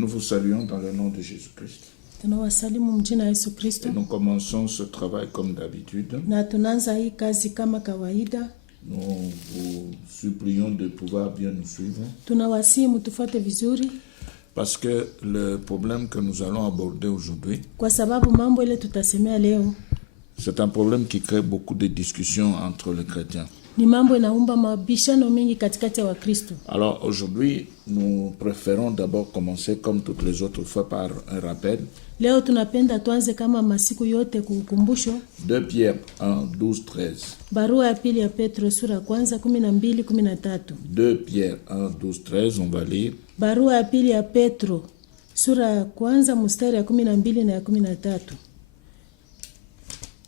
Nous vous saluons dans le nom de Jésus-Christ. Tunawasalimu mjina Yesu Kristo. Et nous commençons ce travail comme d'habitude. Na tunaanza hii kazi kama kawaida. Nous vous supplions de pouvoir bien nous suivre. Tunawasihi tufuate vizuri. Parce que le problème que nous allons aborder aujourd'hui, kwa sababu mambo ile tutasemea leo, c'est un problème qui crée beaucoup de discussions entre les chrétiens. Ni mambo inaumba mabishano mengi katikati ya Wakristo. Alors aujourd'hui, nous préférons d'abord commencer comme toutes les autres fois par un rappel. Leo tunapenda tuanze kama masiku yote kukumbusho. 2 Pierre 1, 12, 13. Barua ya pili ya Petro sura ya kwanza 12-13. 2 Pierre 1, 12, 13, on va lire. Barua ya pili ya Petro sura ya kwanza mstari ya 12 na ya 13.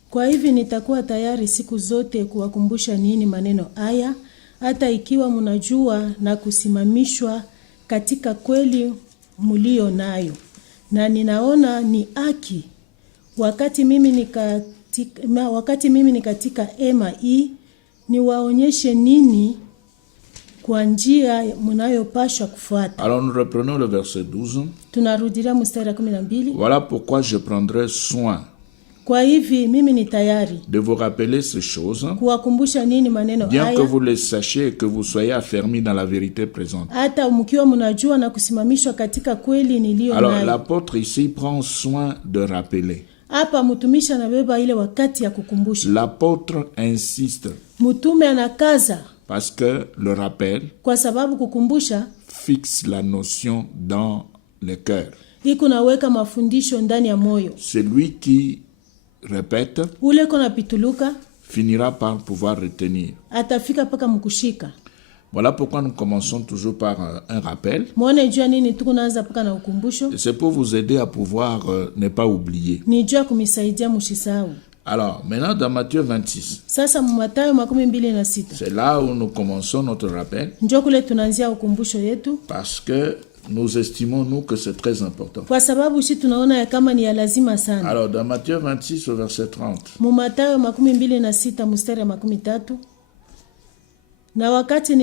Kwa hivi nitakuwa tayari siku zote kuwakumbusha nini maneno haya, hata ikiwa mnajua na kusimamishwa katika kweli mlio nayo. Na ninaona ni haki wakati mimi ni katika ema hii niwaonyeshe nini kwa njia mnayopaswa kufuata. Alors nous reprenons le verset 12. Tunarudia mstari wa 12. Voilà pourquoi je prendrai soin kwa hivi mimi ni tayari de vous rappeler ces choses, kuwakumbusha nini maneno bien haya, que vous les sachiez et que vous soyez affermis dans la vérité présente. hata mkiwa mnajua na kusimamishwa katika kweli niliyo nayo. Alors l'apôtre ici prend soin de rappeler. Hapa mtumishi anabeba ile wakati ya kukumbusha. L'apôtre insiste. Mtume anakaza. Parce que le rappel kwa sababu kukumbusha fixe la notion dans le cœur. Iko naweka mafundisho ndani ya moyo. Celui qui répète ule kona pituluka finira par pouvoir retenir. Atafika paka mkushika. Voilà pourquoi nous commençons toujours par un rappel. Mwone jua nini tukunaanza paka na ukumbusho. C'est pour vous aider à pouvoir ne pas oublier. Ni jua kumisaidia mushisahau. Alors, maintenant dans Matthieu 26. Sasa Mathayo 26. C'est là où nous commençons notre rappel. Njoo kule tunaanzia ukumbusho yetu. Parce que nous estimons, nous, que c'est très important. Kwa sababu sisi tunaona ya kama ni ya lazima sana. Alors, dans Matthieu 26 au verset 30. Mathayo 26 mstari wa 13. Na wakati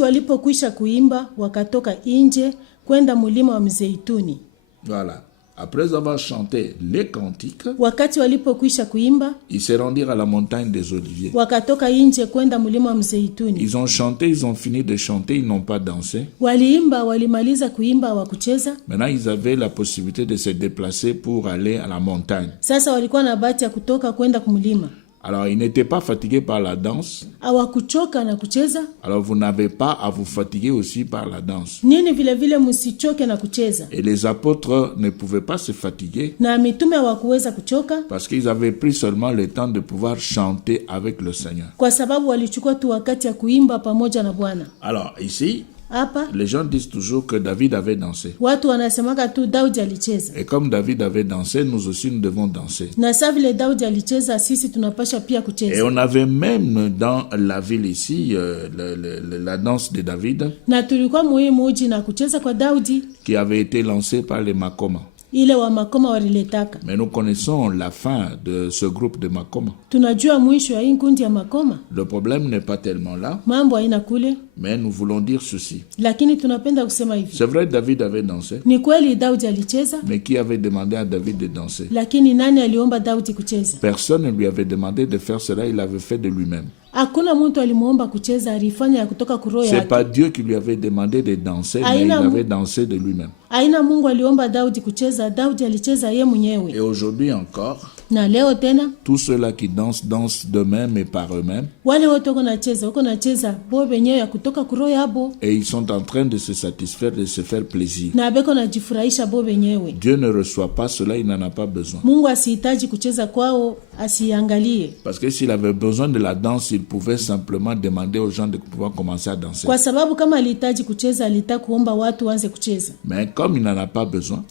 walipokwisha kuimba, wakatoka nje kwenda mlima wa Mzeituni. Voilà. Après avoir chanté les cantiques, wakati walipokwisha kuimba, ils se rendirent à la montagne des Oliviers. Wakatoka nje kwenda mlima wa Mzeituni. Ils ont chanté, ils ont fini de chanter, ils n'ont pas dansé. Waliimba, walimaliza kuimba, hawakucheza. Maintenant, ils avaient la possibilité de se déplacer pour aller à la montagne. Sasa walikuwa na bahati ya kutoka kwenda kumlima. Alors, ils n'étaient pas fatigués par la danse. Hawakuchoka na kucheza. Alors, vous n'avez pas à vous fatiguer aussi par la danse. Nini vile vile msichoke na kucheza. Et les apôtres ne pouvaient pas se fatiguer. Na mitume hawakuweza kuchoka. Parce qu'ils avaient pris seulement le temps de pouvoir chanter avec le Seigneur. Kwa sababu walichukua tu wakati ya kuimba pamoja na Bwana. Alors, ici, hapa les gens disent toujours que David avait dansé. Watu wanasemaka tu Daudi alicheza. Et comme David avait dansé, nous aussi nous devons danser. Na sawa vile Daudi alicheza, sisi tunapasha pia kucheza. Et on avait même dans la ville ici la danse de David. Na tulikuwa muji na kucheza kwa Daudi qui avait été lancée par les Makoma. Ile wa Makoma waliletaka. Mais nous connaissons la fin de ce groupe de Makoma. Tunajua mwisho ya kundi ya Makoma. Le problème n'est pas tellement là. Mambo haina kule. Mais nous voulons dire ceci. Lakini tunapenda kusema hivi. C'est vrai, David avait dansé. Ni kweli Daudi alicheza. Mais qui avait demandé à David de danser? Lakini nani aliomba Daudi kucheza? Personne ne lui avait demandé de faire cela, il l'avait fait de lui-même. Hakuna mtu alimuomba kucheza, alifanya kutoka kuroho yake. C'est pas Dieu qui lui avait demandé de danser, mais il avait dansé de lui-même. Aina Mungu aliomba Daudi kucheza, Daudi alicheza yeye mwenyewe. Et aujourd'hui encore, na leo tena, tous ceux-là qui dansent d'eux-mêmes et par eux-mêmes. Wale wote wako nacheza bo benyewe ya kutoka kuroho yabo. Et ils sont en train de se satisfaire, de se faire plaisir. Na beko najifurahisha bo benyewe. Dieu ne reçoit pas cela, il n'en a pas besoin. Mungu asihitaji kucheza kwao, asiangalie. Parce que s'il avait besoin de la danse, il pouvait simplement demander aux gens de pouvoir commencer à danser. Kwa sababu kama alihitaji kucheza, alitaka kuomba watu waanze kucheza. Mais comme il n'en a pas besoin,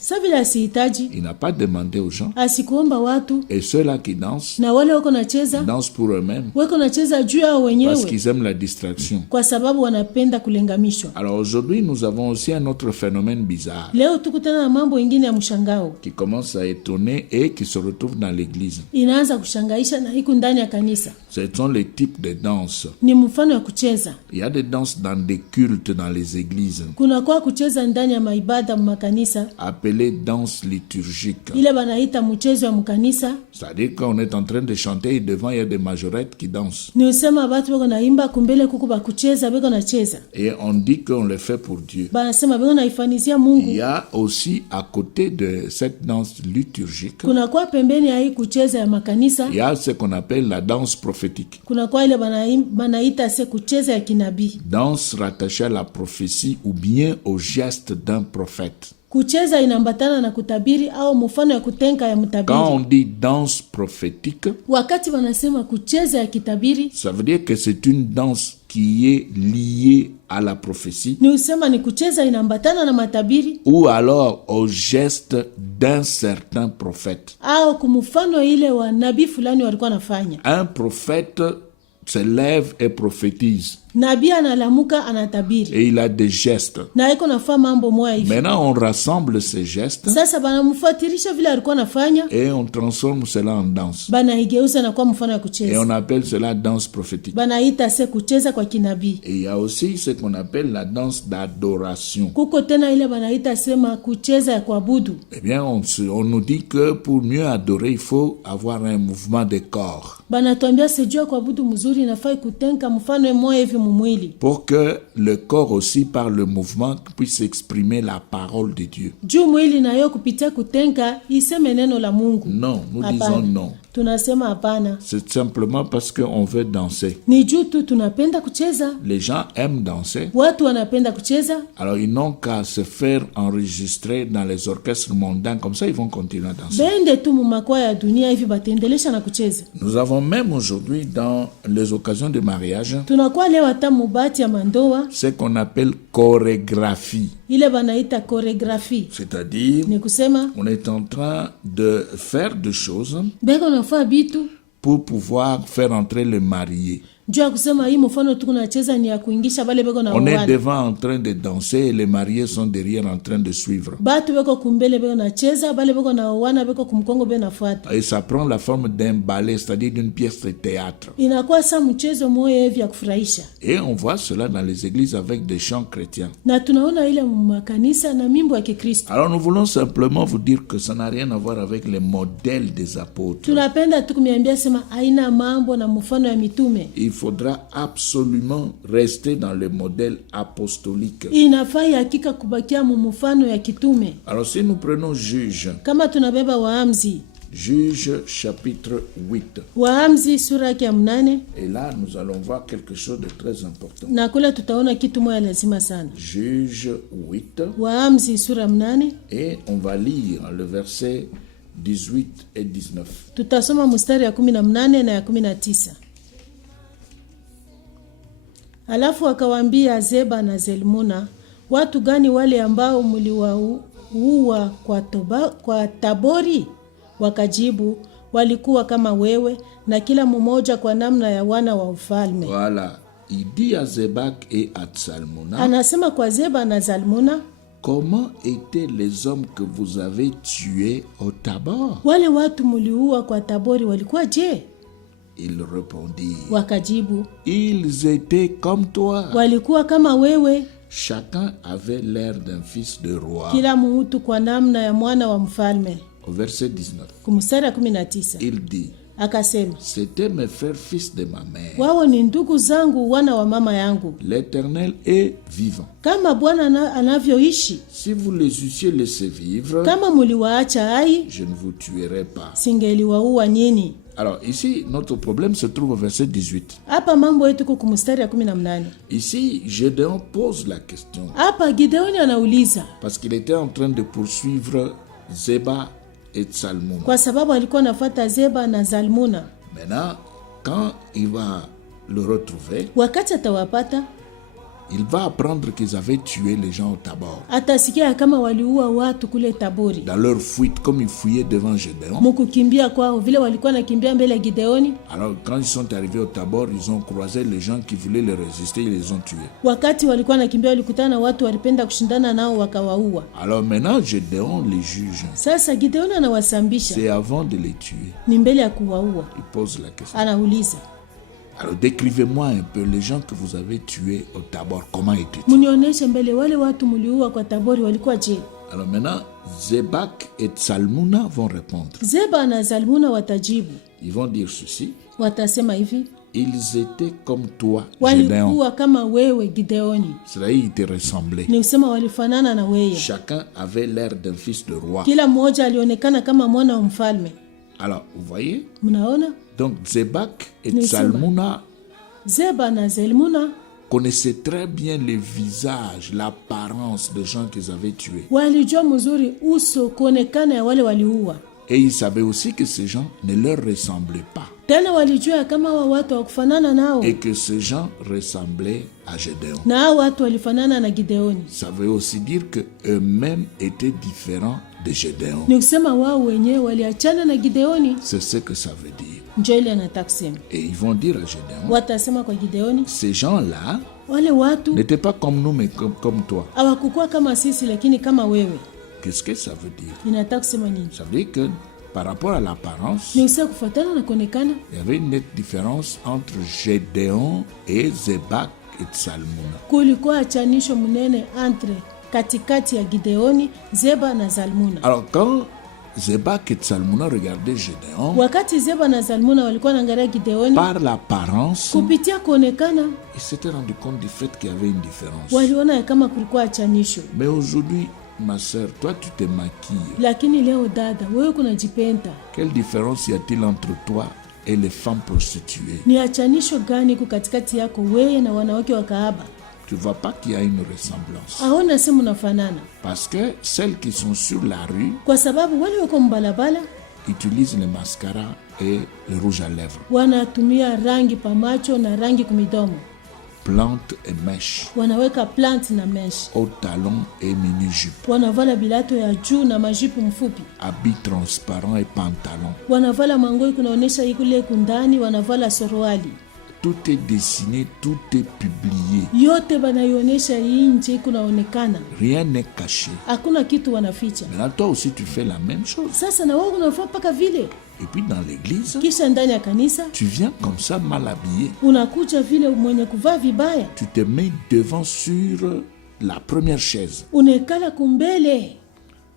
il n'a pas demandé aux gens. Asikuomba watu. Et ceux-là qui dansent, na wale wako nacheza, dansent pour eux-mêmes. Wako nacheza juu yao wenyewe. Parce qu'ils aiment la distraction. Kwa sababu wanapenda kulengamishwa. Alors aujourd'hui, nous avons aussi un autre phénomène bizarre. Leo tukutana na mambo ingine ya mshangao. Qui commence à étonner et qui se retrouve dans l'église. Inaanza kucheza kushangaisha na iko ndani ya kanisa. Ce sont les types de danses. Ni mfano ya kucheza. Il y a des danses dans des cultes dans les églises. Kuna kwa kucheza ndani ya maibada makanisa. Appelées danses liturgiques. Ile banaita mchezo ya mkanisa. C'est-à-dire qu'on est en train de chanter et devant il y a des majorettes qui dansent. Ni usema watu wako naimba kumbele kuko ba kucheza beko na cheza. Et on dit qu'on le fait pour Dieu. Banasema beko naifanizia Mungu. Il y a aussi à côté de cette danse liturgique. Kuna kwa pembeni ya hii kucheza ya makanisa. Il y a ce qu'on appelle la danse prophétique. Kuna kwa ile banaita se kucheza ya kinabii. Danse rattachée à la prophétie ou bien au geste d'un prophète. Kucheza inambatana na kutabiri au mfano ya kutenka ya mtabiri. Quand on dit danse prophétique, wakati wanasema kucheza ya kitabiri, ça veut dire que c'est une danse qui est liée à la prophétie. Ni usema ni kucheza inambatana na matabiri. Ou alors au geste d'un certain prophète. Au kumfano ile wa nabii fulani walikuwa nafanya. Un prophète se lève et prophétise. Nabii analamuka anatabiri. Et il a des gestes. Na iko nafanya mambo moja hivi. Maintenant on rassemble ces gestes. Sasa banamfuatilisha vile alikuwa anafanya. Et on transforme cela en danse. Banaigeuza na kwa mfano ya kucheza. Et on appelle cela danse prophétique. Banaita se kucheza kwa kinabii. Et il y a aussi ce qu'on appelle la danse d'adoration. Kuko tena ile banaita sema kucheza ya kuabudu. Eh bien on nous dit que pour mieux adorer il faut avoir un mouvement de corps. Banatuambia sejua kuabudu mzuri inafaa kutenka mfano moja hivi mumwili. Pour que le corps aussi par le mouvement puisse exprimer la parole de Dieu. Juu mwili nayo kupitia kutenka iseme neno la Mungu. Non, nous disons non. Tunasema hapana. C'est simplement parce qu'on veut danser. Ni juu tu tunapenda kucheza. Les gens aiment danser. Watu wanapenda kucheza. Alors ils n'ont qu'à se faire enregistrer dans les orchestres mondains, comme ça ils vont continuer à danser. Bende tu mumakwaya ya dunia hivi batendelesha na kucheza. Nous avons même aujourd'hui dans les occasions de mariage tunakuwa leo hata mubati ya mandoa ce qu'on appelle chorégraphie. Ile banaita chorégraphie. C'est-à-dire ni kusema on est en train de faire des choses beko nafaa bitu pour pouvoir faire entrer le marié. Juu ya kusema hii mfano tu kunacheza ni ya kuingisha bale beko na on wana. est devant en train de danser et les mariés sont derrière en train de suivre. Batu beko kumbele beko na cheza bale beko na wana beko kumkongo beko nafuata. Et ça prend la forme d'un ballet, c'est-à-dire d'une pièce de théâtre. Inakuwa sa mchezo moyo hivi ya kufurahisha. Et on voit cela dans les églises avec des chants chrétiens. Na tunaona ile makanisa na mimbo ya Kikristo. Alors nous voulons simplement vous dire que ça n'a rien à voir avec les modèles des apôtres. Tunapenda tu kumiambia sema haina mambo na mfano ya mitume. Il faudra absolument rester dans le modèle apostolique. Inafaa hakika kubakia mfano ya kitume. Alors si nous prenons Juge, kama tunabeba Waamuzi, Juge chapitre 8. Waamuzi sura ya 8. Et là nous allons voir quelque chose de très important. Na kule tutaona kitu moja lazima sana. Juge 8. Waamuzi sura ya 8. Et on va lire le verset 18 et 19. Tutasoma mstari ya 18 na ya 19. Alafu akawaambia Zeba na Zalmuna, watu gani wale ambao mliwaua kwa Tabori? Wakajibu, walikuwa kama wewe na kila mmoja kwa namna ya wana wa ufalme. Voilà, il dit à Zebak et à Zalmuna. Anasema kwa Zeba na Zalmuna, comment étaient les hommes que vous avez tués au Tabor? Wale watu mliua kwa Tabori walikuwa je? Il répondit, wakajibu, ils étaient comme toi. Walikuwa kama wewe. Chacun avait l'air d'un fils de roi. Kila mtu kwa namna ya mwana wa mfalme. Au verset 19. Kumstari 19. Il dit, akasema, c'était mes frères fils de ma mère. Wao ni ndugu zangu wana wa mama yangu. L'Éternel est vivant. Kama Bwana anavyoishi. Si vous les eussiez laissés vivre, kama muliwaacha hai, je ne vous tuerai pas. Singeliwaua nyinyi. Alors ici, notre problème se trouve au verset 18. Hapa mambo yetu kwa mstari ya 18. Ici, Gédéon pose la question. Hapa Gideoni anauliza. Parce qu'il était en train de poursuivre Zeba et Zalmuna. Kwa sababu alikuwa anafuata Zeba na Zalmuna. Maintenant, quand il va le retrouver, wakati atawapata, il va apprendre qu'ils avaient tué les gens au Tabor. atasikia kama waliua watu kule Tabori. Dans leur fuite, comme ils fouillaient devant Gédéon. Mukukimbia kwao vile walikuwa nakimbia mbele ya Gideoni. Alors quand ils sont arrivés au Tabor, ils ont croisé les gens qui voulaient les résister, ils les ont tués. Wakati walikuwa nakimbia walikutana na watu walipenda kushindana nao wakawaua. Alors maintenant Gédéon les juge. Sasa Gideoni anawasambisha. C'est avant de les tuer. Ni mbele ya kuwaua. Il pose la question. Anauliza. Alors décrivez-moi un peu les gens que vous avez tués au Tabor, comment étaient-ils? Munioneshe mbele wale watu muliua kwa Tabori walikuwa je? Alors maintenant, Zebak et Tsalmuna vont répondre. Zeba na Zalmuna watajibu. Ils vont dire ceci. Watasema hivi. Ils étaient comme toi, Gédéon. Walikuwa kama wewe Gideoni. C'est-à-dire ils te ressemblaient. Ni usema walifanana na wewe. Chacun avait l'air d'un fils de roi. Kila mmoja alionekana kama mwana wa mfalme. Alors, vous voyez? Mnaona? Donc Zebak et Tsalmuna Zeba na Zalmuna connaissaient très bien les visages, l'apparence des gens qu'ils avaient tués. walijua mzuri uso kuonekana ya wale waliua. Et ils savaient aussi que ces gens ne leur ressemblaient pas. Tena walijua kama wa watu hawakufanana nao. Et que ces gens ressemblaient à Gédéon. Na hao watu walifanana na Gideoni. Ça veut aussi dire qu'eux-mêmes étaient différents de Gédéon. Ni kusema wao wenyewe waliachana na Gideoni. C'est ce que ça veut dire. Ndio ile anataka kusema. Et ils vont dire à Gédéon, Watasema kwa Gideoni, ces gens-là wale watu n'étaient pas comme nous, mais comme toi. hawakukuwa kama sisi lakini kama wewe. Qu'est-ce que ça veut dire? Inataka kusema nini? Ça veut dire que par rapport à l'apparence, Ni usema kufuatana na kuonekana. il y avait une nette différence entre Gédéon et Zebak et Tsalmuna. Kulikuwa achanisho mnene entre katikati ya Gideoni, Zeba na Zalmuna. Alors quand Zebak et Tsalmuna regardaient Gédéon, Wakati Zeba na Zalmuna walikuwa wanaangalia Gideoni, par l'apparence, kupitia kuonekana ils s'étaient rendu compte du fait qu'il y avait une différence. waliona ya kama kulikuwa achanisho. Mais aujourd'hui, ma sœur, toi tu te maquilles. Lakini leo dada, wewe kunajipenda. Quelle différence y a-t-il entre toi et les femmes prostituées? Ni achanisho gani iko katikati yako wewe na wanawake wa kahaba? Tu vois pas qu'il y a une ressemblance. Aona sema unafanana. Parce que celles qui sont sur la rue Kwa sababu wale wako mbalabala utilisent le mascara et le rouge à lèvres, wanatumia rangi pa macho na rangi kumidomo. plantes et mèches, Wanaweka plant na mesh. hauts talons et mini-jupes, Wanavala bilato ya juu na majipu mfupi. habits transparents et pantalons. Wanavala mangoi kunaonesha ikule kundani, wanavala suruali. Tout est dessiné, tout est publié. Yote banaionyesha nje kunaonekana. Rien n'est caché. Hakuna kitu wanaficha. Maintenant, toi aussi, tu fais la même chose. Sasa na wao unafaa paka vile. Et puis dans l'église, Kisha ndani ya kanisa tu viens comme ça mal habillé. unakuja vile mwenye kuvaa vibaya. Tu te mets devant sur la première chaise. Unekala kumbele.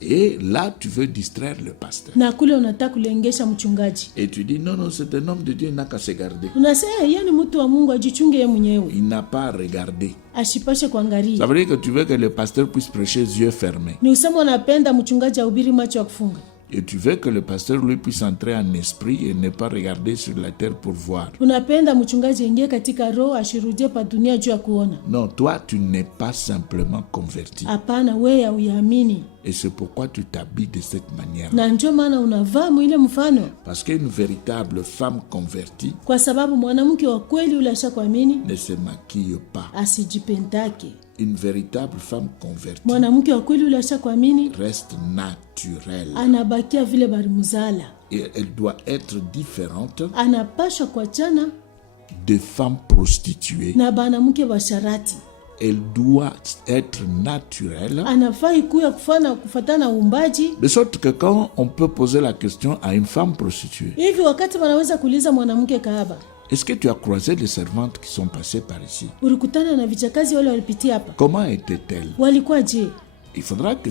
Et là, tu veux distraire le pasteur. Na kule unataka kulengesha mchungaji. Et tu dis, non, non, c'est un homme de Dieu, il n'a qu'à se garder. Unasema yeye ni mtu wa Mungu, ajichunge yeye mwenyewe. Il n'a pas à regarder. Ashipashe Ça kuangalia. veut dire que tu veux que le pasteur puisse prêcher les yeux fermés. Ni usema unapenda mchungaji ahubiri macho ya kufunga. Et tu veux que le pasteur, lui, puisse entrer en esprit et ne pas regarder sur la terre pour voir. Unapenda mchungaji ingie katika roho ashirudie pa dunia juu ya kuona. Non, toi, tu n'es pas simplement converti. Hapana, wewe hauyaamini. Et c'est pourquoi tu t'habilles de cette manière. Na ndio maana unavaa mwile mfano. Parce qu'une véritable femme convertie Kwa sababu mwanamke wa kweli ule ashakuamini ne se maquille pas. asijipendake. Une véritable femme convertie Mwanamke wa kweli ule ashakuamini reste naturelle. anabakia vile barimuzala. Et elle doit être différente Anapashwa kuachana des femmes prostituées. na banamke basharati. Elle doit être naturelle. Anafaa ikuya kufatana uumbaji. De sorte que quand on peut poser la question à une femme prostituée, Hivi wakati wanaweza kuuliza mwanamke kahaba, est-ce que tu as croisé les servantes qui sont passées par ici? ulikutana na vichakazi wale walipitia hapa? Comment étaient-elles? Walikuwa je? Il faudra que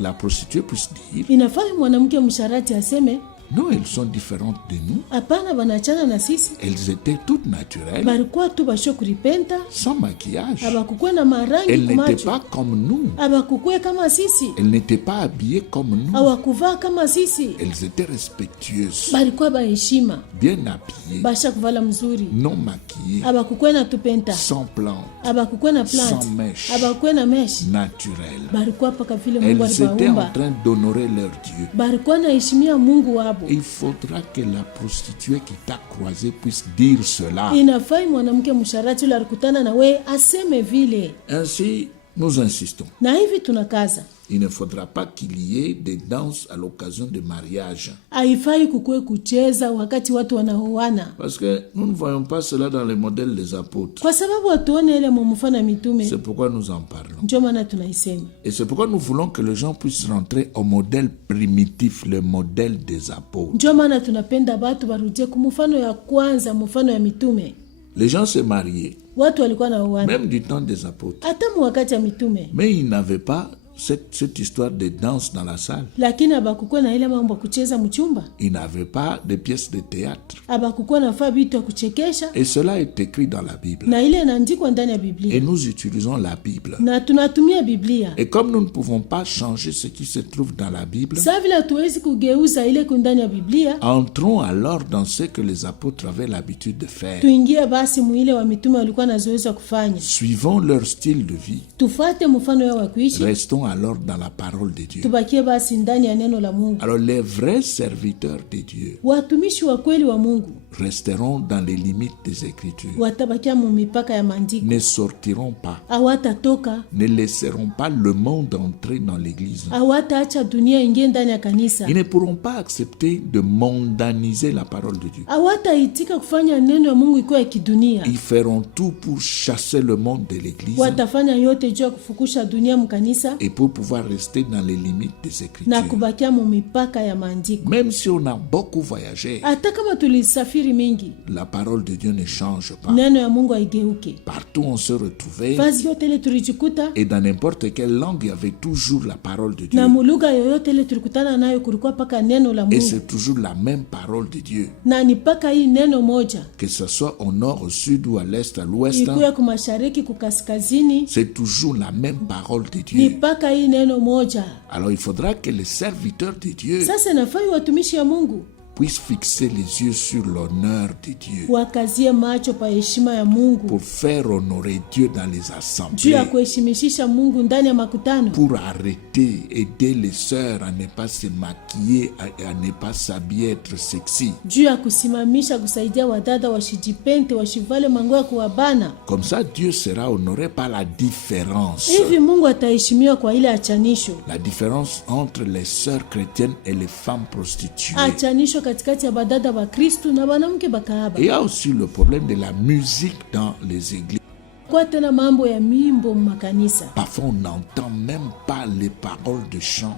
la prostituée puisse dire, Inafaa mwanamke msharati aseme, non, elles sont différentes de nous. hapana, banachana na sisi. Elles étaient toutes naturelles, Balikuwa tu basho kuripenta, sans maquillage. abakukuwe na marangi Elles n'étaient kumacho, pas comme nous. abakukuwe kama sisi, Elles n'étaient pas habillées comme nous. awakuvaa kama sisi. Elles étaient respectueuses, Balikuwa baheshima, bien habillées, basha kuvala mzuri, non maquillées, abakukuwe na tupenta, sans plan, abakukuwe na plant, sans mèche, abakukuwe na mesh. naturelles. Balikuwa paka vile Mungu Elles étaient en alibaumba, train d'honorer leur Dieu. balikuwa naheshimia Mungu wabo. sababu il faudra que la prostituée qui t'a croisé puisse dire cela. inafai mwanamke msharati yule alikutana na wewe aseme vile. Ainsi, nous insistons. Na hivi tunakaza, Il ne faudra pas qu'il y ait des danses à l'occasion de mariage. haifai kukue kucheza wakati watu wanaoana, Parce que nous ne voyons pas cela dans les modèles des apôtres. kwa sababu hatuone ile mfano ya mitume. C'est pourquoi nous en parlons. Ndio maana tunaisema, Et c'est pourquoi nous voulons que les gens puissent rentrer au modèle primitif, le modèle des apôtres. ndio maana tunapenda watu barudie kumfano ya kwanza, mfano ya mitume. Les gens se mariaient, Watu walikuwa naoana même du temps des apôtres. hata wakati ya mitume, Mais ils n'avaient pas cette histoire de danse dans la salle. lakini abakukuwa na ile mambo ya kucheza mchumba, Ils n'avaient pas de pièces de théâtre. abakukuwa nafaa vitu ya kuchekesha, Et cela est écrit dans la Bible. na ile inaandikwa ndani ya Et Biblia, nous utilisons la Bible. na tunatumia Biblia. Et comme nous ne pouvons pas changer ce qui se trouve dans la Bible, Sasa vile hatuwezi kugeuza ile ndani ya Biblia, entrons alors dans ce que les apôtres avaient l'habitude de faire. tuingie basi mwile wa mitume walikuwa na zoezi kufanya, Suivons leur style de vie. tufuate mfano wao wa kuishi, Restons alors dans la parole de Dieu. tubakie basi ndani ya neno la Mungu. Alors les vrais serviteurs de Dieu Watumishi wa kweli wa Mungu resteront dans les limites des Écritures. watabakia mu mipaka ya maandiko, Ne sortiront pas, hawatatoka, ne laisseront pas le monde entrer dans l'Église. hawataacha dunia ingie ndani ya kanisa, Ils ne pourront pas accepter de mondaniser la parole de Dieu. hawataitika kufanya neno ya Mungu ikuwa ya kidunia. Ils feront tout pour chasser le monde de l'Église Watafanya yote juu ya kufukusha dunia mkanisa et pour pouvoir rester dans les limites des na Écritures. kubakia mu mipaka ya maandiko. Même si on a beaucoup voyagé, Hata kama tulisafiri mingi, la parole de Dieu ne change pas. neno ya Mungu haigeuke. Partout on se retrouvait Fazi yote ile tulijikuta, et dans n'importe quelle langue, il y avait toujours la parole de Dieu. na mulugha yoyote ile tulikutana nayo kulikuwa paka neno la Et Mungu, c'est toujours la même parole de Dieu. na ni paka hii neno moja, Que ce soit au nord, au sud ou à l'est, à l'ouest, ikuya kumashariki kukaskazini, c'est toujours la même parole de ni Dieu. paka hii neno moja. Alors il faudra que les serviteurs de Dieu Sasa nafai watumishi ya Mungu puissent fixer les yeux sur l'honneur de Dieu wakazie macho pa heshima ya Mungu, pour faire honorer Dieu dans les juu ya assemblées, kuheshimishisha Mungu ndani ya makutano, pour arrêter, aider les sœurs à ne pas se maquiller, à ne pas s'habiller, être sexy. juu ya kusimamisha kusaidia wadada washijipente washivale manguo ya kuwabana. Comme ça, Dieu sera honoré par la différence. Hivi Mungu ataheshimiwa kwa ile achanisho, La différence entre les sœurs chrétiennes et les femmes prostituées. achanisho katikati ya badada wa Kristu na wanamke bakahaba. Et il y a aussi le problème de la musique dans les églises. Kwa tena mambo ya mimbo makanisa, Parfois, on n'entend même pas les paroles de chant.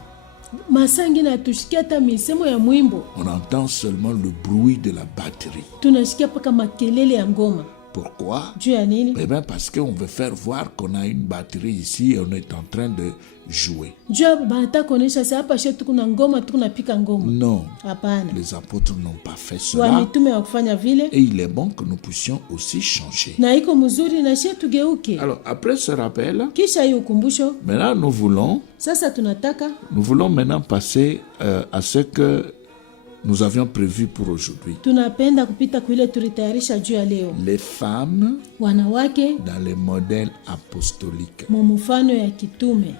masaa ingine hatushikia hata misemo ya mwimbo, On entend seulement le bruit de la batterie. tunashikia paka makelele ya ngoma. Pourquoi? Juu ya nini? Eh bien, parce qu'on veut faire voir qu'on a une batterie ici et on est en train de jouer. Juu ya banataka kuonesha sasa hapa shetu kuna ngoma, tukunapika ngoma. Non, Hapana, les apôtres n'ont pas fait wa cela. mitume wa kufanya vile, Et il est bon que nous puissions aussi changer. na iko mzuri na shetu tugeuke. Alors, après ce rappel, Kisha hii ukumbusho, maintenant sasa tunataka nous voulons maintenant passer à ce que nous avions prévu pour aujourd'hui. tunapenda kupita kuile tulitayarisha juu ya leo, Les femmes wanawake dans les modèles apostoliques. mu mfano ya kitume.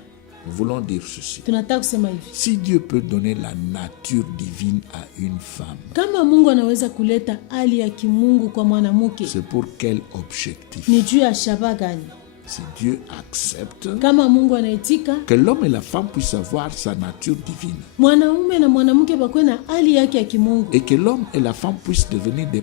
Nous voulons dire ceci. Tunataka kusema hivi, Si Dieu peut donner la nature divine à une femme, kama Mungu anaweza kuleta hali ya kimungu kwa mwanamke, c'est pour quel objectif? ni juu ya shabaha gani? Si Dieu accepte Kama Mungu anaitika que l'homme et la femme puissent avoir sa nature divine mwanaume na mwanamke bakwe na hali yake ya kimungu, et que l'homme et la femme puissent devenir des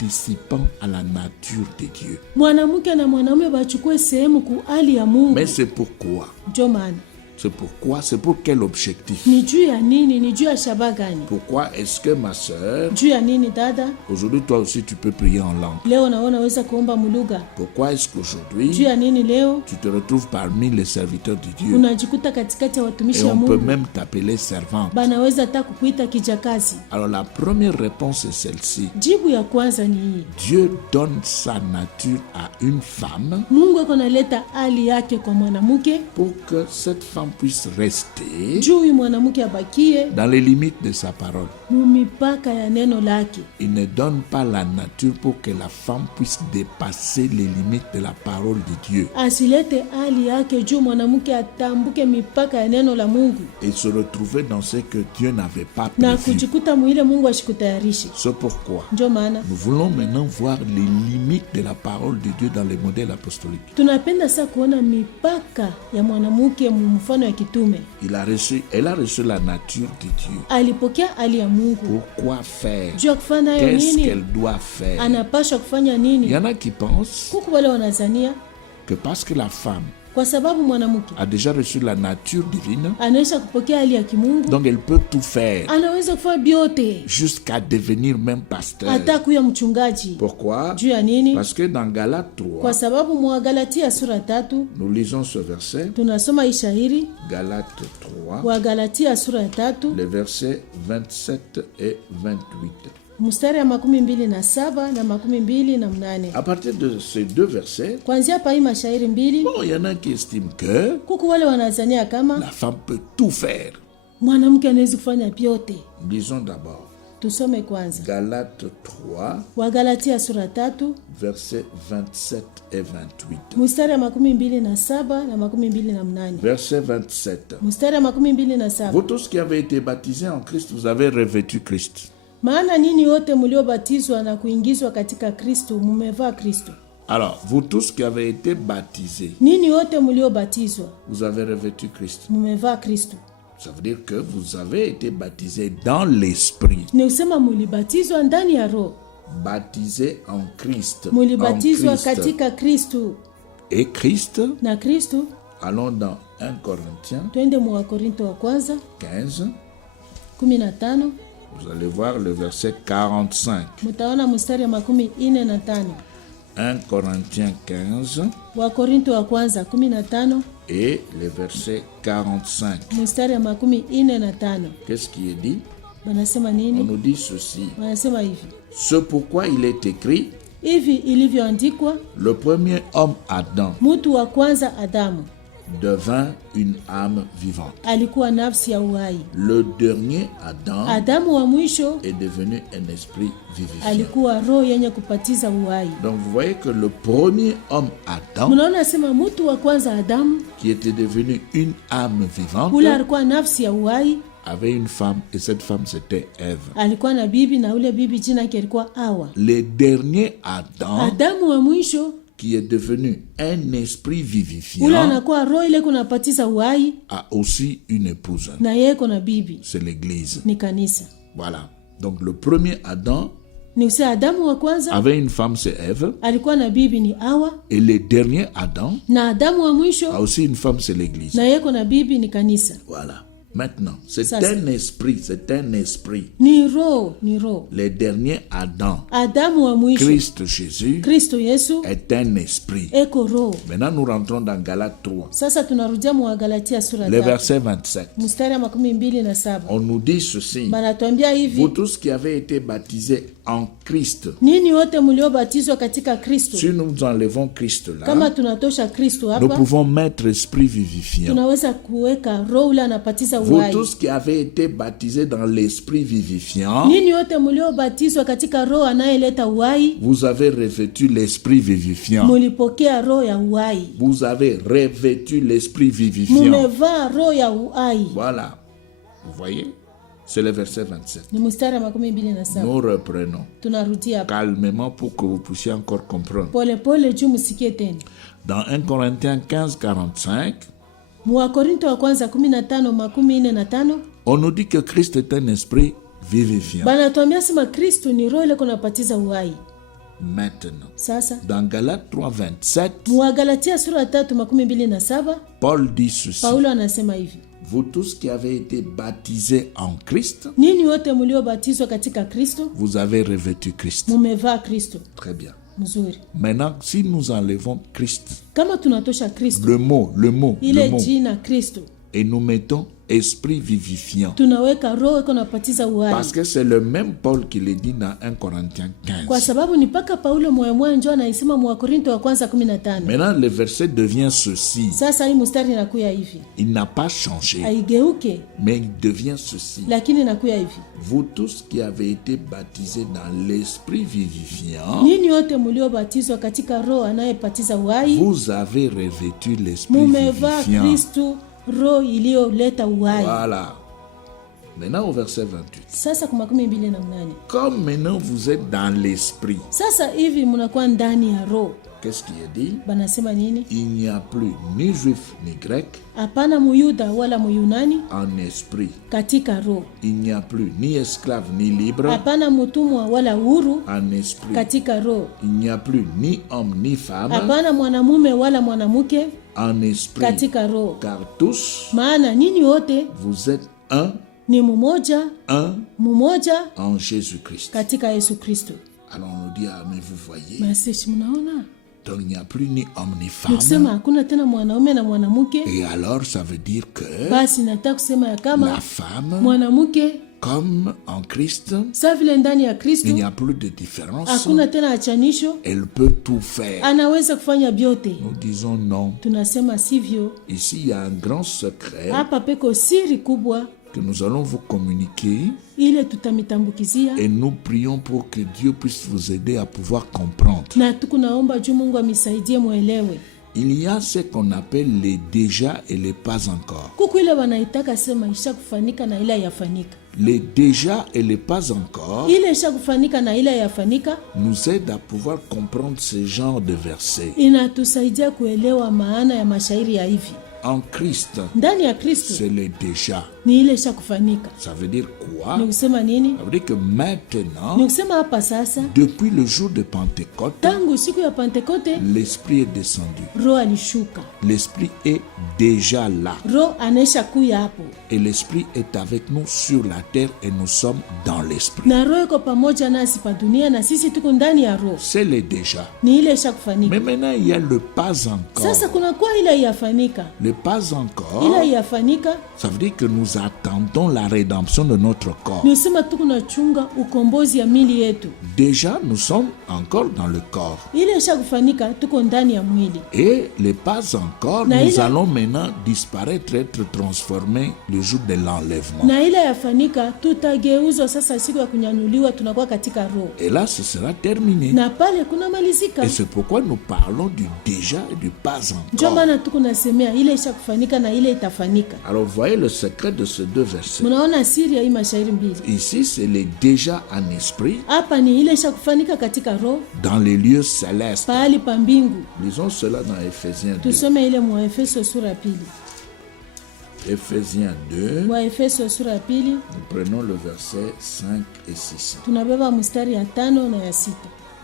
participants à la nature de Dieu. mwanamke na mwanaume bachukue sehemu ku hali ya Mungu. Mais c'est pourquoi? Ndio maana C'est pourquoi? C'est pour quel objectif? ni juu ya nini? Ni juu ya shabaha gani? Pourquoi est-ce que ma sœur, Juu ya nini dada? aujourd'hui toi aussi tu peux prier en langue? Leo naona weza kuomba mulugha. Pourquoi est-ce Juu qu'aujourd'hui ya nini leo tu te retrouves parmi les serviteurs de Dieu unajikuta katikati ya et watumishi wa on peut Mungu, même t'appeler servante? banaweza hata kukuita kijakazi? Alors la première réponse est celle-ci. Jibu ya kwanza ni hii: Dieu donne sa nature à une femme Mungu ako naleta hali yake kwa mwanamke pour que cette femme femme puisse rester juu huyu mwanamke abakie dans les limites de sa parole. mumipaka ya neno lake. Il ne donne pas la nature pour que la femme puisse dépasser les limites de la parole de Dieu Asilete hali yake juu mwanamke atambuke mipaka ya neno la Mungu et se retrouver dans ce que Dieu n'avait pas na prévu. kujikuta mwile Mungu ashikutayarishe. C'est pourquoi Ndio maana nous voulons maintenant voir les limites de la parole de Dieu dans les modèles apostoliques. tunapenda sasa kuona mipaka ya mwanamke mfano ya kitume. Elle a reçu la nature de Dieu. Alipokea hali ya Mungu. Pourquoi faire? Juu ya kufanya hayo Qu'est-ce nini? qu'elle doit faire? Anapaswa kufanya Il nini? y en a qui pensent Kuku wale wanazania que parce que la femme kwa sababu mwanamke a déjà reçu la nature divine, anaweza kupokea hali ya kimungu, donc elle peut tout faire anaweza kufanya biote jusqu'à devenir même pasteur. hata kuya mchungaji. Pourquoi? Juu ya nini? Parce que dans Galates Kwa 3, sababu Mwagalatia sura 3 nous lisons ce verset, tunasoma hii shairi. Galates 3, Wagalatia sura ya 3 les versets 27 et 28. mstari ya 27 na 28. À partir de ces deux versets, Kwanzia hapa hii mashairi mbili, bon, il y en a qui estiment que kuku wale wanazania kama la femme peut tout faire. mwanamke anaweza kufanya vyote. Lisons d'abord Tusome kwanza Galates 3, Wagalatia sura 3 versets 27 et 28. mstari ya 27 na 28. Verset 27. Mstari ya 27. Vous tous qui avez été baptisés en Christ, vous avez revêtu Christ. Maana nini wote mliobatizwa na kuingizwa katika Kristo mumevaa Kristo. Alors, vous tous qui avez été baptisés, Nini wote mliobatizwa vous avez revêtu Christ. mumevaa Kristo. Ça veut dire que vous avez été baptisés dans l'esprit, Ni usema mulibatizwa ndani ya roho, baptisés en Christ. mulibatizwa En Christ. katika Kristo. Et Christ, Na Kristo, allons dans 1 Corinthiens twende mu Wakorinto wa kwanza 15, 15, vous allez voir le verset 45. mutaona mstari ya 45. 1 Corinthiens 15 Wakorinto wa kwanza 15 et le verset 45. mstari ya 45. Qu'est-ce qui est dit? Banasema On nini? nous dit ceci. Banasema hivi: C'est pourquoi il est écrit, hivi ilivyoandikwa, le premier homme Adam mtu wa kwanza Adamu devint une âme vivante. alikuwa nafsi ya uhai. Le dernier Adam Adamu wa mwisho est devenu un esprit vivifiant. alikuwa roho yenye kupatiza uhai. Donc vous voyez que le premier homme Adam, Mnaona sema mtu wa kwanza Adamu qui était devenu une âme vivante, ule alikuwa nafsi ya uhai, avait une femme et cette femme c'était Ève. alikuwa na bibi na ule bibi jina yake alikuwa Hawa. Le dernier Adam, Adamu wa mwisho qui est devenu un esprit ule vivifiant, anakuwa roho ile kunapatiza uhai, a aussi une épouse. na yeye kuna bibi, C'est l'église. ni kanisa. Voilà. Donc le premier Adam Ni usema Adamu wa kwanza avait une femme, c'est Ève. alikuwa na bibi ni Hawa, Et le dernier Adam na Adamu wa a mwisho aussi une femme, c'est l'église. na yeye kuna bibi ni kanisa. Voilà. Maintenant, c'est Ça, un esprit, c'est un esprit. Ni roho, ni roho. Le dernier Adam, Adamu wa mwisho Christ Jésus, Kristo Yesu est un esprit. eko roho. Maintenant, nous rentrons dans Galates 3, Sasa tunarudia mu Galatia sura le 3 verset 27. mstari ya 27. On nous dit ceci. Banatuambia Vous hivi: tous qui avez été baptisés en Christ, nini wote mliobatizwa katika Kristo. si nous enlevons Christ Kama là, tunatosha Kristo nous hapa, pouvons mettre esprit vivifiant. tunaweza kuweka roho ule anapatiza Vous uhai. tous qui avez été baptisés dans l'esprit vivifiant, Nini wote mliobatizwa katika roho anayeleta uhai, vous avez revêtu l'esprit vivifiant. mulipokea roho ya uhai, Vous avez revêtu l'esprit vivifiant. mumevaa roho ya uhai. Voilà. Vous voyez? C'est le verset 27. Ni mstari wa 27. Nous reprenons Tunarudia hapa calmement pour que vous puissiez encore comprendre. pole pole juu msikie tena. Dans 1 Corinthiens 15, 45, Wakorinto wa kwanza 15:45 on nous dit que Christ est un esprit vivifiant. banatuambia sema Kristo ni roho ile kunapatiza uhai. Maintenant, Sasa dans Galates 3, 27, Mwagalatia sura 3:27 Paul dit ceci. Paulo anasema hivi: Vous tous qui avez été baptisés en Christ, nini wote mliobatizwa katika Kristo vous avez revêtu Christ. mumevaa Kristo. Très bien. Mzuri. Maintenant, si nous enlevons Christ, Kama tunatosha Kristo le mot, ile jina Kristo et nous mettons esprit vivifiant. tunaweka roho iko napatiza uhai, Parce que c'est le même Paul qui le dit dans 1 Corinthiens kwa 15. sababu ni paka Paulo mwenyewe ndio anaisema mu Wakorintho wa kwanza 15. Maintenant, le verset devient ceci. Sasa hii mstari inakuya hivi, Il n'a pas changé, haigeuke mais il devient ceci. lakini inakuya hivi: Vous tous qui avez été baptisés dans l'esprit vivifiant, ninyi wote mliobatizwa katika roho anayepatiza uhai, vous avez revêtu l'esprit mumevaa vivifiant. Kristu, roho iliyoleta uhai. Voilà. Maintenant au verset 28. Sasa kwa 28, Comme maintenant vous êtes dans l'esprit, sasa hivi mnakuwa ndani ya roho. qu'est-ce qui est dit? Banasema nini? Il n'y a plus ni juif ni grec Hapana muyuda wala muyunani en esprit. katika roho, Il n'y a plus ni esclave ni libre hapana mutumwa wala huru en esprit. katika roho, Il n'y a plus ni homme ni femme hapana mwanamume wala mwanamke en esprit. katika roho, Car tous, maana ninyi wote vous êtes un ni mmoja en Jésus-Christ. katika Yesu Kristo. Alors on nous dit, ah mais vous voyez, Basi mnaona, donc il n'y a plus ni homme ni ni femme. kusema hakuna tena mwanaume na mwanamke. Et alors ça veut dire que Basi nataka kusema ya kama la femme, mwanamke comme en Christ, sa vile ndani ya il Kristo n'y a plus de différence. hakuna tena achanisho, Elle peut tout faire. anaweza kufanya vyote. Nous disons non. Tunasema sivyo. Ici, il y a un grand secret Hapa peko siri kubwa que nous allons vous communiquer ile tutamitambukizia, et nous prions pour que Dieu puisse vous aider à pouvoir comprendre. na tukunaomba juu Mungu amisaidie mwelewe. Il y a ce qu'on appelle les déjà et les pas encore. Kuku ile wanaitaka sema isha kufanika na ile yafanika. Les déjà et les pas encore Ile isha kufanika na ile yafanika nous aident à pouvoir comprendre ce genre de versets. inatusaidia kuelewa maana ya mashairi ya hivi. En Christ, Ndani ya Kristo c'est les déjà. ni ile isha kufanika. Ça veut dire quoi? Ni kusema nini? Ça veut dire que maintenant, Ni kusema hapa sasa, depuis le jour de Pentecôte, tangu siku ya Pentekote l'Esprit est descendu. roho alishuka, L'Esprit est déjà là. roho anaisha kuya hapo, Et l'Esprit est avec nous sur la terre et nous sommes dans l'Esprit. na roho iko pamoja nasi pa dunia na sisi tuko ndani ya roho. C'est les déjà. Ni ile isha kufanika. Mais maintenant, il y a le pas encore. Sasa kuna kwa ile yafanika. Le pas encore, Ile yafanika ça veut dire que nous attendons la rédemption de notre corps. ni usema tuko nachunga ukombozi ya mili yetu. Déjà, nous sommes encore dans le corps. Ile isha kufanika tuko ndani ya mwili. Et les pas encore, Na nous ile- allons maintenant disparaître, être transformés le jour de l'enlèvement. Na ile yafanika tutageuzwa sasa siku ya kunyanyuliwa, tunakuwa katika roho. Et là, ce sera terminé. Na pale kuna malizika. Et c'est pourquoi nous parlons du déjà et du pas Ndio encore. maana tuko nasemea ile isha kufanika na ile itafanika. Alors, vous voyez le secret de ces deux versets. Mnaona siri ya hii mashairi mbili. Ici, c'est les déjà en esprit Hapa ni ile isha kufanika katika roho dans les lieux célestes. pahali pa mbingu. Lisons cela dans Ephésiens 2. Tusome ile mwa Efeso sura ya pili. Ephésiens 2, Wa Efeso sura ya pili nous prenons le verset 5 et 6. tunabeba mstari ya 5 na ya 6.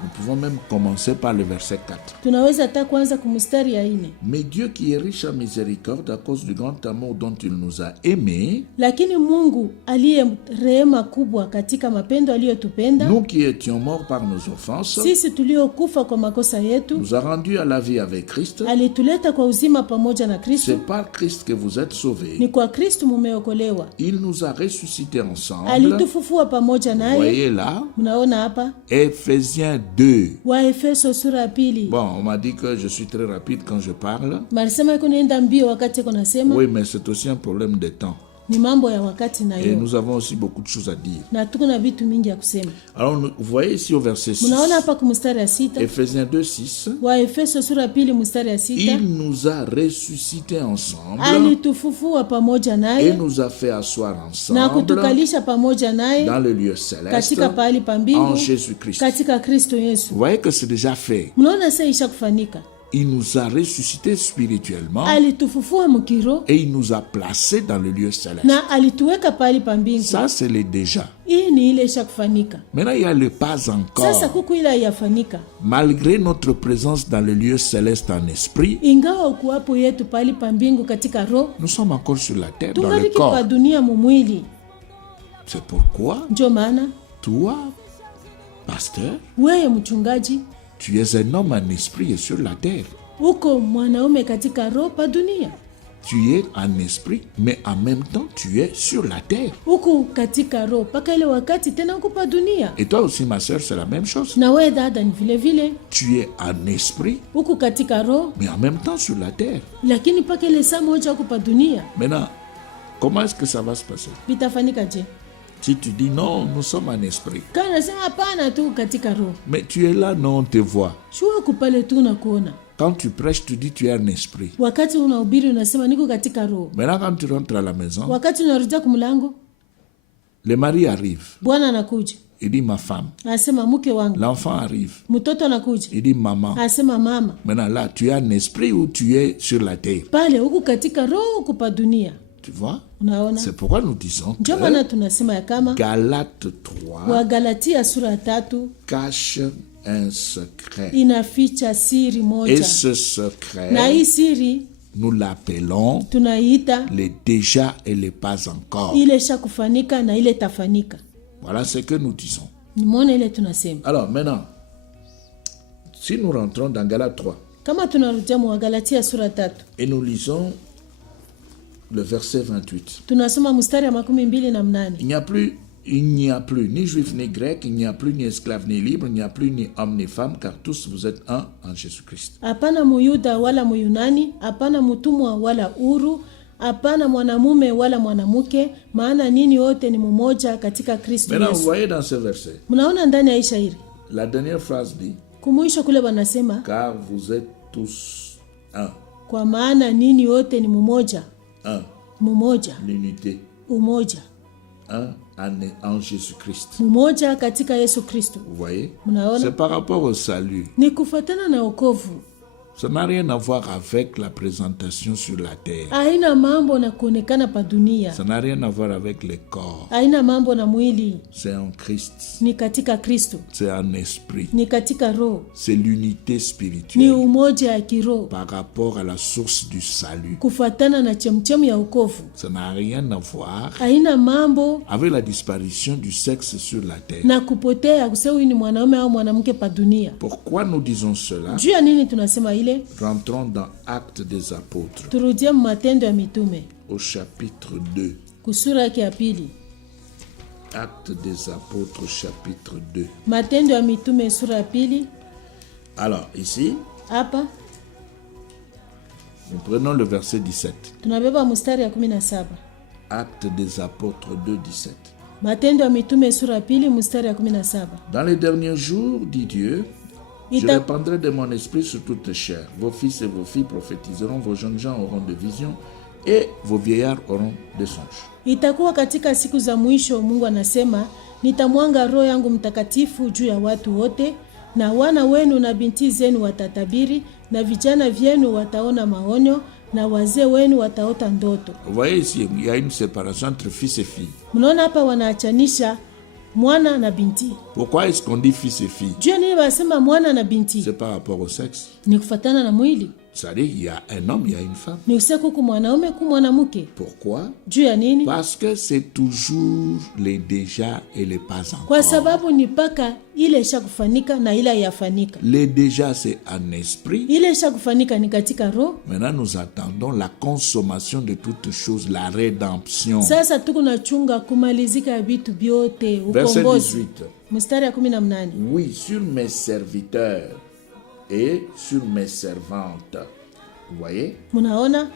Nous pouvons même commencer par le verset 4. Tunaweza hata kuanza kumstari ya 4. Mais Dieu qui est riche en miséricorde à cause du grand amour dont il nous a aimés, Lakini Mungu aliye rehema kubwa katika mapendo aliyotupenda nous qui étions morts par nos offenses, sisi tuliokufa kwa makosa yetu, nous a rendus à la vie avec Christ. alituleta kwa uzima pamoja na Kristo. C'est par Christ que vous êtes sauvés. Ni kwa Kristo mumeokolewa. Il nous a ressuscités ensemble. Alitufufua pamoja Vous naye. voyez là, Mnaona hapa Ephésiens 2. wa Efeso sura ya pili. Bon, on m'a dit que je suis très rapide quand je parle. Malisema iko naenda mbio wakati iko nasema, Oui, mais c'est aussi un problème de temps. ni mambo ya wakati Et nayo. nous avons aussi beaucoup de choses à dire. Na tuko na vitu mingi ya kusema. Alors, vous voyez ici au verset 6. Mnaona hapa kumstari ya 6. Ephésiens 2, 6. Wa Efeso sura ya pili mstari ya 6. Il nous a ressuscités ensemble Alitufufua pamoja et naye nous a fait asseoir na ensemble kutukalisha pamoja naye dans le lieu céleste katika pahali pa en mbingu Jésus-Christ. katika Kristo Yesu. Vous voyez que c'est déjà fait. Mnaona sasa isha kufanika. Il nous a ressuscités spirituellement Alitufufua mkiro et il nous a placés dans le lieu céleste. na alituweka pahali pa mbingu. Ça, c'est les déjà. Hii ni ile isha kufanika. Maintenant, il y a le pas Sasa encore. kuku ile yafanika. Malgré notre présence dans le lieu céleste en esprit, Ingawa ukuwapo yetu pahali pa mbingu katika roho, nous sommes encore sur la terre, dans le tungaliki pa corps. dunia mumwili. C'est pourquoi, Ndio maana toi, pasteur, wewe mchungaji tu es un homme en esprit et sur la terre. uko mwanaume katika roho pa dunia. tu es en esprit, mais en même temps, tu es sur la terre. Huku katika roho mpaka ile wakati tena huku pa dunia. Et toi aussi, ma sœur, c'est la même chose. Na wewe dada ni vile vile. Tu es en esprit, Huku katika roho, mais en même temps sur la terre. lakini mpaka ile saa moja huku pa dunia. Maintenant, comment est-ce que ça va se passer? Vitafanyika je? Si tu dis non, nous sommes en esprit. Kana nasema hapana tu katika roho. Mais tu es là, non, on te voit. Shua kupale tu na kuona. Quand tu prêches, tu dis tu es en esprit. Wakati unahubiri unasema niko katika roho. Maintenant, quand tu rentres à la maison, Wakati unarudia kumlango, le mari arrive. bwana anakuja. Il dit ma femme. Anasema mke wangu. L'enfant arrive. Mtoto anakuja. Il dit maman. Anasema mama. Maintenant là, tu es en esprit ou tu es sur la terre? Pale huku katika roho huku pa dunia. Tu vois? Unaona? C'est pourquoi nous disons Ndio que maana tunasema ya kama Galates 3 wa Galatia sura ya 3 cache un secret. inaficha siri Et moja. ce Na secret, hii siri nous l'appelons tunaiita les déjà et les pas encore. ile shakufanika na ile tafanika. Voilà ce que nous disons. Nimeona ile tunasema. Alors maintenant, si nous rentrons dans Galates 3 Kama tunarudia mu Galatia sura 3, et nous lisons le verset 28. tunasoma mstari wa 28. Il n'y a plus ni juif ni grec, il n'y a plus ni esclave ni libre, il n'y a plus ni homme ni femme, car tous vous êtes un en Jésus-Christ. Hapana Muyuda wala Muyunani, hapana mtumwa wala huru, hapana mwanamume wala mwanamke, maana nini wote ni mmoja katika Kristo Maintenant, vous Yesu. voyez dans ce verset, Mnaona ndani ya hii shairi. la dernière phrase dit, Kumwisho kule wanasema car vous êtes tous un. kwa maana nini wote ni mmoja. Un, Mmoja, l'unité. umoja. Un en Jésus-Christ. Mmoja katika Yesu Kristo. Vous voyez? Mnaona? C'est par rapport au salut. Ni kufuatana na wokovu. Ça n'a rien à voir avec la présentation sur la terre. Haina mambo na kuonekana pa dunia. Ça n'a rien à voir avec les corps. Haina mambo na mwili. C'est en Christ. Ni katika Kristo. C'est en esprit. Ni katika roho. C'est l'unité Ni spirituelle umoja ya kiroho. par rapport à la source du salut. Kufuatana na chemchemu ya wokovu. Ça n'a rien à voir Haina mambo avec la disparition du sexe sur la terre. na kupotea kusema huyu ni mwanaume au mwanamke pa dunia. Pourquoi nous disons cela? Juu ya nini tunasema ile? Rentrons dans Actes des Apôtres, Turudie matendo ya mitume au chapitre 2. kusura yake ya pili. Actes des Apôtres, chapitre 2. Matendo ya mitume sura ya pili. Alors, ici, Hapa nous prenons le verset 17. tunabeba mstari ya 17. Actes des Apôtres 2, 17. Matendo ya mitume sura ya pili mstari ya 17. Dans les derniers jours, dit Dieu, je Ita- répandrai de mon esprit sur toute chair. Vos fils et vos filles prophétiseront, vos jeunes gens auront des visions, et vos vieillards auront des songes. Itakuwa katika siku za mwisho, Mungu anasema, nitamwanga roho yangu mtakatifu juu ya watu wote, na wana wenu na binti zenu watatabiri, na vijana vyenu wataona maonyo, na wazee wenu wataota ndoto. Vous voyez ici, il y a une séparation entre fils et filles. Mnaona hapa wanaachanisha mwana na binti. Pourquoi est-ce qu'on dit fils et filles? Juu ya nini wanasema mwana na binti? C'est par rapport au sexe. Ni kufatana na mwili. C'est-à-dire qu'il y a un homme, il y a une femme. Ni kusema kuku mwanaume ku mwanamke. Pourquoi? Juu ya nini? Parce que c'est toujours les déjà et les pas encore. Kwa sababu ni paka ile isha kufanika na ile yafanika. Les déjà, c'est en esprit. Ile isha kufanika ni katika roho. Maintenant, nous attendons la consommation de toutes choses, la rédemption. Sasa tuko na chunga kumalizika ya vitu vyote, Verset ukombozi. 18. Mstari ya 18. Oui, sur mes serviteurs et sur mes servantes. Vous voyez? Mnaona?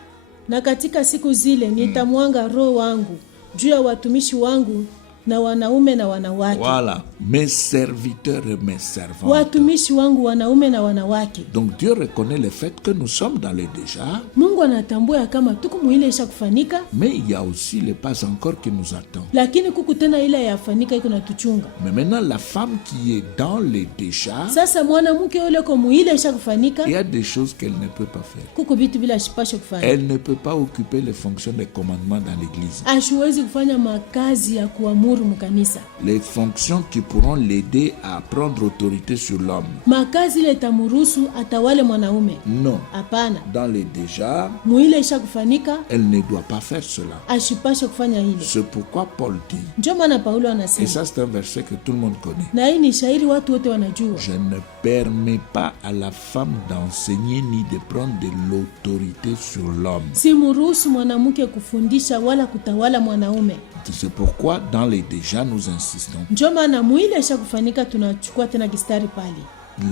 Na katika siku zile nitamwanga roho wangu juu ya watumishi wangu na wanaume na wanawake. Voilà, mes serviteurs et mes servantes. Watumishi wangu wanaume na wanawake. Donc Dieu reconnaît le fait que nous sommes dans les déjà, Mungu anatambua kama tuko mwile isha kufanika, mais il y a aussi les pas encore qui nous attendent. lakini kuku tena ile yafanika iko natuchunga. Mais maintenant, la femme qui est dans les déjà, Sasa mwanamke yule kwa mwile isha kufanika, il y a des choses qu'elle ne peut pas faire. kuku vitu bila shipasho kufanya. Elle ne peut pas occuper les fonctions des commandements dans l'église. Ashuwezi kufanya makazi ya kuamuru mkanisa. Les fonctions qui pourront l'aider à prendre autorité sur l'homme. Makazi ile tamuruhusu atawale mwanaume. Non. Hapana. Dans les déjà, Mwile isha kufanika, elle ne doit pas faire cela. ashipashe kufanya ile. C'est pourquoi Paul dit, Ndio maana Paulo et anasema. ça c'est un verset que tout le monde connaît, Na hii ni shairi watu wote wanajua. je ne permet pas à la femme d'enseigner ni de prendre de l'autorité sur l'homme. Simuruhusu mwanamke kufundisha wala kutawala mwanaume. C'est pourquoi dans les déjà nous insistons. Ndio maana mwile ishakufanyika tunachukua tena kistari pale.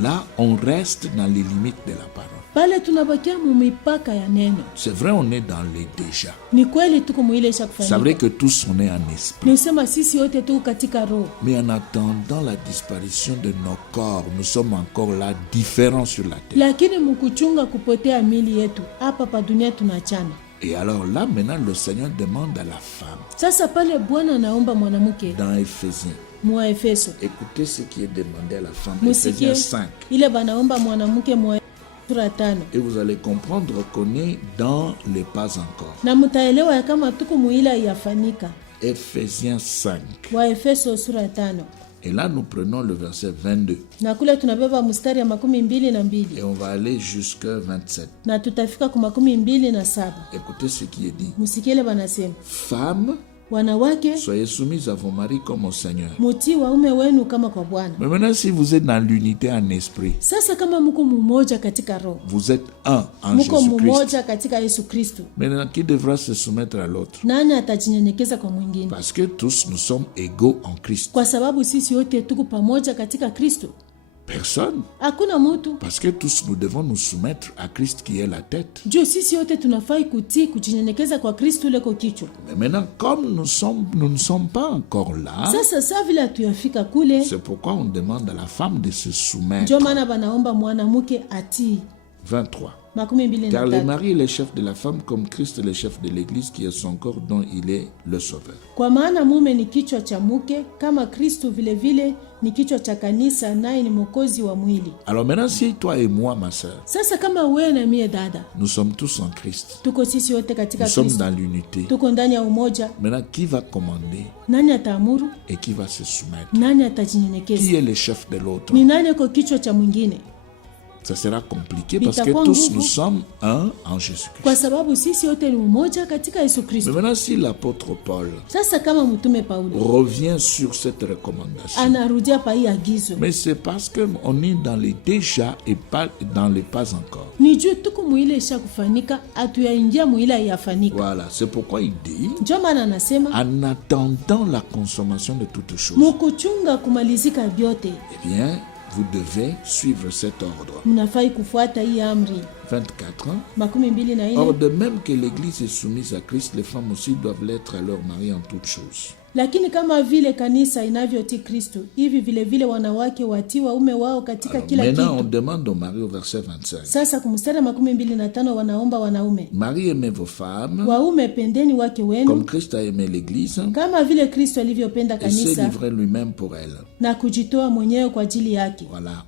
Là, on reste dans les limites de la parole. Pale tunabakia mumipaka ya neno. C'est vrai, on est dans les déjà. Ni kweli tuko mwile C'est ishakufanyika. vrai que tous on est en esprit. Ni usema sisi wote tuko katika roho. Mais en attendant la disparition de nos corps, nous sommes encore là, différents sur la terre. Lakini mkuchunga kupotea mili yetu hapa pa dunia tunachana. Et alors là, maintenant, le Seigneur demande à la femme, Sasa pale Bwana anaomba mwanamke dans Éphésiens, mwa Efeso. écoutez ce qui est demandé à la femme. Musikie Éphésiens 5. ile banaomba mwanamke mwa sura 5. Et vous allez comprendre qu'on est dans les pas encore. Na mtaelewa ya kama tuko muila yafanika. Éphésiens 5. Wa Efeso sura 5. Et là, nous prenons le verset 22. Na kule tunabeba mstari ya 22 Et on va aller jusqu'à 27. na tutafika ku 27. Écoutez ce qui est dit. Musikie ile banasema, Femmes, wanawake soyez soumises à vos maris comme au Seigneur. mutii waume wenu kama kwa Bwana. Mais maintenant, si vous êtes dans l'unité en esprit, Sasa kama muko mumoja katika roho, vous êtes un en muko Jésus-Christ. mumoja katika Yesu Kristo, Maintenant, qui devra se soumettre à l'autre? nani atajinyenyekeza kwa mwingine? Parce que tous nous sommes égaux en Christ. Kwa sababu sisi wote tuko pamoja katika Kristo. Personne. Hakuna mtu. Parce que tous nous devons nous soumettre à Christ qui est la tête. Juu sisi wote tunafai kutii kujinyenyekeza kwa Kristo ule kwa kichwa. Mais maintenant, comme nous ne sommes pas encore là, Sasa saa vile hatuyafika kule, c'est pourquoi on demande à la femme de se soumettre. ndio maana banaomba mwanamke atii. 23. 23. Car le mari est le chef de la femme comme Christ est le chef de l'Église qui est son corps dont il est le sauveur. Kwa maana mume ni kichwa cha mke kama Kristo vile vile ni kichwa cha kanisa naye ni mwokozi wa mwili. Alors maintenant, si toi et moi, ma sœur, Sasa kama wewe na mie dada, nous sommes tous en Christ, tuko sisi wote katika nous sommes Kristo, dans l'unité. tuko ndani ya umoja, Maintenant, qui va commander nani ataamuru? et qui va se soumettre? Nani Qui atajinyenyekeza? est le chef de l'autre? Ni nani kwa kichwa cha mwingine? Ça sera compliqué parce que Itakuwa tous nguvu. nous sommes un en Jésus-Christ. Kwa sababu sisi wote ni umoja katika Yesu Mais Kristo. maintenant, si l'apôtre Paul Sasa kama mtume Paulo revient sur cette recommandation, anarudia pa hii agizo, mais c'est parce qu'on est dans les déjà et pas dans les pas encore. ni juu tuko muile isha kufanika, atuyaingia muila yafanika. Voilà, c'est pourquoi il dit, Ndio maana anasema en attendant la consommation de toutes choses, mukuchunga kumalizika vyote, eh bien, vous devez suivre cet ordre. mnafai kufuata hii amri 24. 24. Or, de même que l'Église est soumise à Christ, les femmes aussi doivent l'être à leur mari en toutes choses. Lakini kama vile kanisa inavyotii Kristo, hivi vile vile wanawake watii waume wao katika Alors, kila maintenant, on kitu. demande au mari au verset 25. Sasa kumstari 25 wanaomba wanaume, Marie, aimez vos femmes, waume pendeni wake comme wenu Christ a aimé l'Église, kama vile Kristo alivyopenda et s'est kanisa livré lui-même pour elle. na kujitoa mwenyewe kwa ajili yake. Voilà.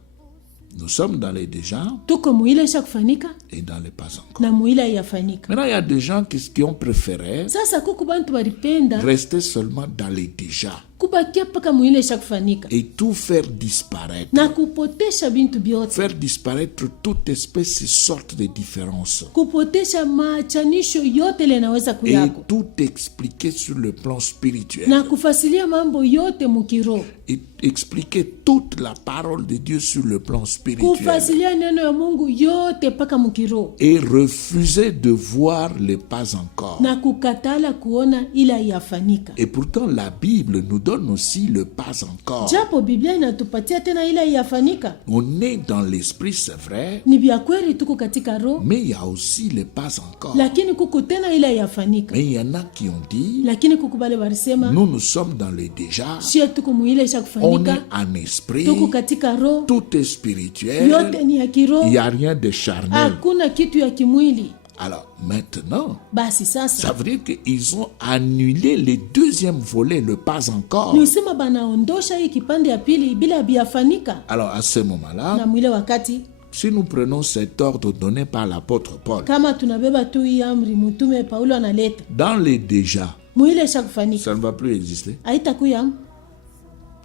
Nous sommes dans les déjà Tuko muile isha kufanika et dans les pas encore. na muila yafanika. Maintenant, il y a des gens qui ont préféré Sasa kuku bantu walipenda rester seulement dans les déjà kubakia paka muile isha kufanika et tout faire disparaître. na kupotesha bintu byote, Faire disparaître toute espèce et sorte de différence. kupotesha maachanisho yote lenaweza Et kuyako tout expliquer sur le plan spirituel. na kufasilia mambo yote mukiro, Et expliquer toute la parole de Dieu sur le plan spirituel. kufasilia neno ya Mungu yote paka mukiro Et refuser de voir les pas encore. na kukatala kuona ila yafanika. Et pourtant, la Bible nous donne aussi le pas encore. Japo Biblia inatupatia tena ila yafanika, On est dans l'esprit, c'est vrai, ni vya kweli tuko katika roho, mais il y a aussi les pas encore. lakini kuku tena ila yafanika. Mais il y en a qui ont dit, Lakini kuku bale barisema nous sommes dans les déjà, shie tuko muile isha on kufanika, est en esprit, tuko katika roho, tout est spirituel, yote ni ya il kiroho, n'y a rien de charnel. hakuna kitu ya kimwili. Alors maintenant, Basi ça sasa veut dire qu'ils ont annulé le deuxième volet, le pas encore. ni usema banaondosha hii kipande ya pili bila biafanika. Alors à ce moment-là, Na mwile wakati si nous prenons cet ordre donné par l'apôtre Paul, kama tunabeba tu hii amri mtume Paulo analeta dans les déjà, mwile isha kufanika, ça ne va plus exister. haitakuya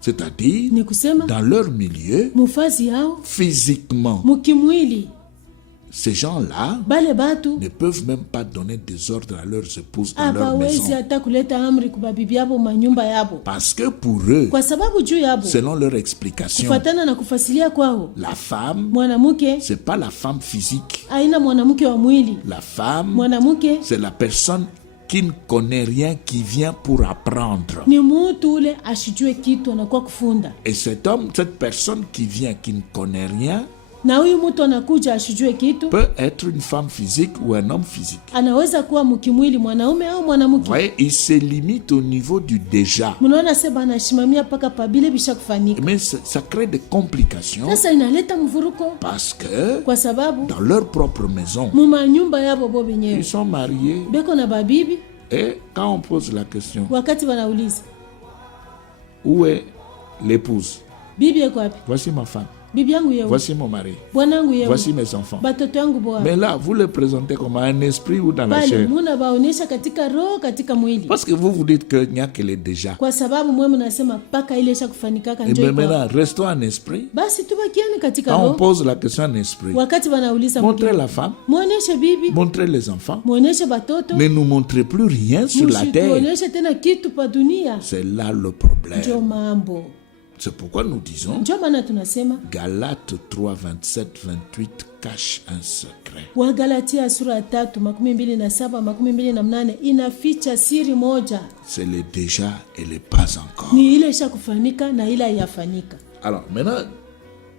C'est-à-dire, ni kusema dans leur milieu, mufazi yao physiquement, mukimwili ces gens-là bale batu ne peuvent même pas donner des ordres à leurs épouses dans leur hawawezi maison. hata kuleta amri kubabibi yabo manyumba yabo, Parce que pour eux, kwa sababu juu yabo, selon leur explication, kufatana na kufasilia kwao, la femme, mwanamke c'est pas la femme physique. aina mwanamke wa mwili. La femme, Mwanamke c'est la personne qui ne connaît rien, qui vient pour apprendre. ni mutu ule ashijue kitu anakuwa kufunda, Et cet homme, cette personne qui vient, qui ne connaît rien, na huyu mtu anakuja ashijue kitu, peut être une femme physique ou un homme physique. anaweza kuwa mkimwili mwanaume au Vous mwanamke. voyez, il se limite au niveau du déjà. Mnaona seba anashimamia paka pabile bisha kufanika. Mais ça crée des complications Sasa inaleta mvuruko parce que kwa sababu dans leur propre maison, muma nyumba yabo bo ils benyewe sont mariés. beko na babibi. Et quand on pose la question, Wakati wanauliza où est l'épouse? bibi yako wapi, Voici ma femme, bibi yangu yeye, voici mon mari, bwanangu yeye, voici mes enfants. batoto yangu bo wapi. Mais là, vous les présentez comme un esprit ou dans la Bali chair. muna baonesha katika roho, katika mwili, Parce que vous vous dites qu'il n'y a que les déjà. kwa sababu mwe mnasema paka ile isha kufanikaka Et njoo mais iko maintenant, restons en esprit. basi tubakiane katika Quand on roho. pose la question en esprit, Wakati wanauliza montrez mgeni, la femme, muoneshe bibi, montrez les enfants. muoneshe batoto, Ne nous montrez plus rien sur la terre. musituoneshe tena kitu pa dunia. C'est là le problème. Njo mambo, C'est pourquoi nous disons njo maana tunasema Galates 3, 27, 28 cache un secret. Wagalatia sura ya 3:27 28 inaficha siri moja, C'est le déjà et le pas encore. ni ile isha kufanika na ile haiyafanika. Alors maintenant,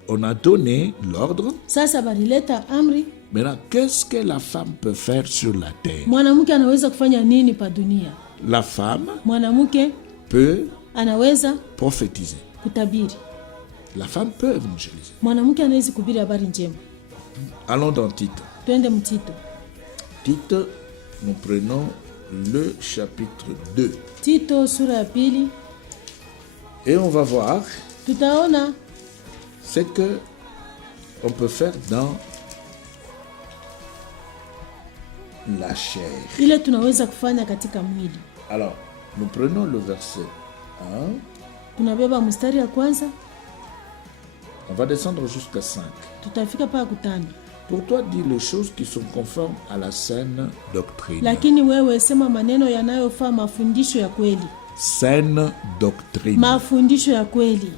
on a donné l'ordre. Sasa barileta amri, Maintenant, qu'est-ce que la femme peut faire sur la terre? mwanamke anaweza kufanya nini pa dunia? La femme Mwanamke peut anaweza prophétiser. kutabiri, La femme peut évangéliser. mwanamke anaweza kuhubiri habari njema. Allons dans Tite. Twende Mtito. Tite, nous prenons le chapitre 2. Tito sura ya 2, Et on va voir tutaona ce que on peut faire dans la chair. ile tunaweza kufanya katika mwili. Alors, nous prenons le verset 1. Tunabeba mstari ya kwanza, On va descendre jusqu'à 5. tutafika paka kutano. Pour toi, dis les choses qui sont conformes à la saine doctrine. Lakini wewe sema maneno yanayofaa mafundisho ya kweli. Saine doctrine. Mafundisho ya kweli,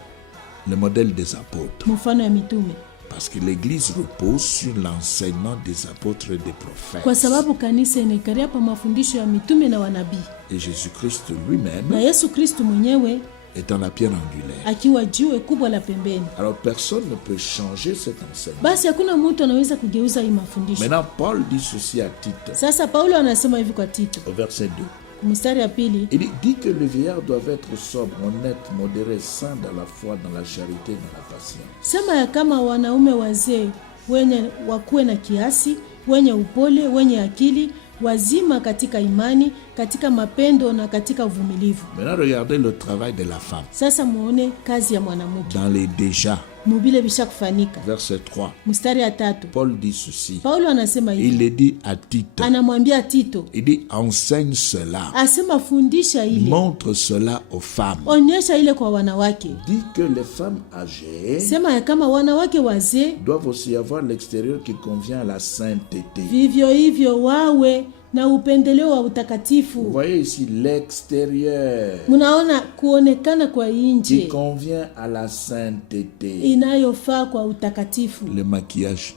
Le modèle des apôtres. mfano ya mitume, Parce que l'Église repose sur l'enseignement des apôtres et des prophètes. kwa sababu kanisa inaikaria pa mafundisho ya mitume na wanabii, Et Jésus-Christ na lui-même Yesu Kristo mwenyewe est dans la pierre angulaire. akiwa jiwe kubwa la pembeni. Alors personne ne peut changer cet enseignement. Basi hakuna mtu anaweza kugeuza hii mafundisho. Maintenant, Paul dit ceci à Tite, Sasa Paulo anasema hivi kwa Tito, au verset 2. mstari ya 2, Il dit que les vieillards doivent être sobres, honnêtes, modérés, saints dans la foi, dans la charité, dans la patience. sema ya kama wanaume wazee wenye wakuwe na kiasi, wenye upole, wenye akili, wazima katika imani, katika mapendo na katika uvumilivu. Maintenant, regardez le travail de la femme. Sasa muone kazi ya mwanamke Dans les déjà, mubile bisha kufanika. verset 3, Mstari ya 3, Paul dit ceci. Paulo anasema hivi, Il le dit à Tite. anamwambia Tito, Il dit, enseigne cela. asema fundisha ile, Montre cela aux femmes. onyesha ile kwa wanawake. Dit que les femmes âgées Sema ya kama wanawake wazee doivent aussi avoir l'extérieur qui convient à la sainteté. vivyo hivyo wawe na upendeleo wa Vous utakatifu. voyez ici l'extérieur Munaona kuonekana kwa qui nje convient à la sainteté. inayofaa kwa utakatifu. Le maquillage.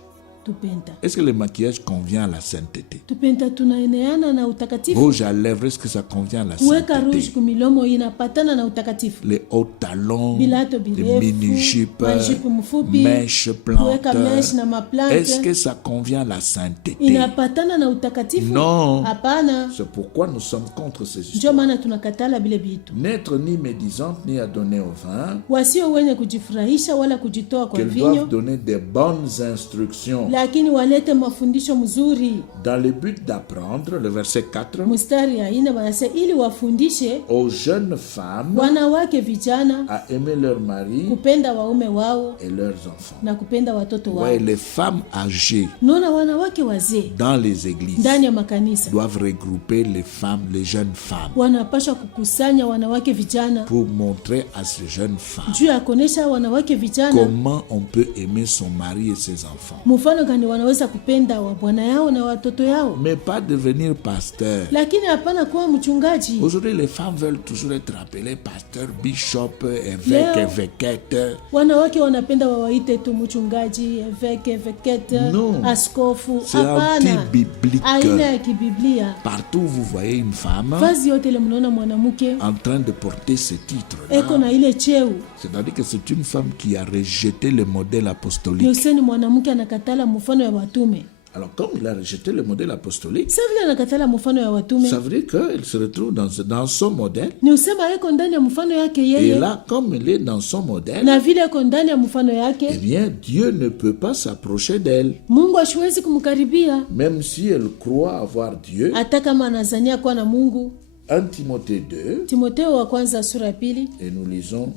Tupenda Est-ce que le maquillage convient à la sainteté? tupenda, tunaeneana na utakatifu. Rouge à lèvres, est-ce que ça convient à la Kuweka rouge sainteté? kumilomo inapatana na utakatifu. Les hauts talons, Bilato les birefu, mini-jupes, majipu mfupi, mèches kuweka mesh plantes. na maplante Est-ce que ça convient à la sainteté? inapatana na utakatifu? Non. Hapana. C'est pourquoi nous sommes contre ces Ndio histoires. maana tunakatala bile vitu. N'être ni médisante ni à donner au vin, Wasio wenye kujifurahisha wala kujitoa kwa qu'elles vinyo, doivent donner des bonnes instructions lakini walete mafundisho mzuri. dans le but d'apprendre, le verset 4, Mstari ya 4 wanasema ili wafundishe aux jeunes femmes wanawake vijana à aimer leur mari kupenda waume wao et leurs enfants. na kupenda watoto wao. Ouais, les femmes âgées Naona wanawake wazee dans les églises ndani ya makanisa doivent regrouper les femmes, les jeunes femmes, wanapaswa kukusanya wanawake vijana pour montrer à ces jeunes femmes juu ya kuonesha wanawake vijana comment on peut aimer son mari et ses enfants. mfano gani wanaweza kupenda wa bwana yao na watoto yao, mais pas devenir pasteur. lakini hapana kuwa mchungaji. Aujourd'hui, les femmes veulent toujours être appelées pasteur, bishop, évêque, Leo, évêquette. wanawake wanapenda wawaite tu mchungaji, eveke, evekete, Non. askofu. C'est anti-biblique. Aina ya kibiblia. Partout où vous voyez une femme Vazi yote ile mnaona mwanamke en train de porter ce titre-là, eko na ile cheu, c'est-à-dire que c'est une femme qui a rejeté le modèle ni apostolique. useni mwanamke anakatala mfano ya watume. Alors, comme il a rejeté le modèle apostolique, Sasa vile anakatala mfano ya watume, ça veut dire qu'elle se retrouve dans son modèle. ni usema eko ndani ya mfano yake Et yeye, là, comme elle est dans son modèle, na vile eko ndani ya mfano eh yake, bien, Dieu ne peut pas s'approcher d'elle. Mungu ashiwezi kumkaribia Même si elle croit avoir Dieu. hata kama anazania kuwa na Mungu. 1 Timothée 2, Timotheo wa kwanza sura ya pili, et nous lisons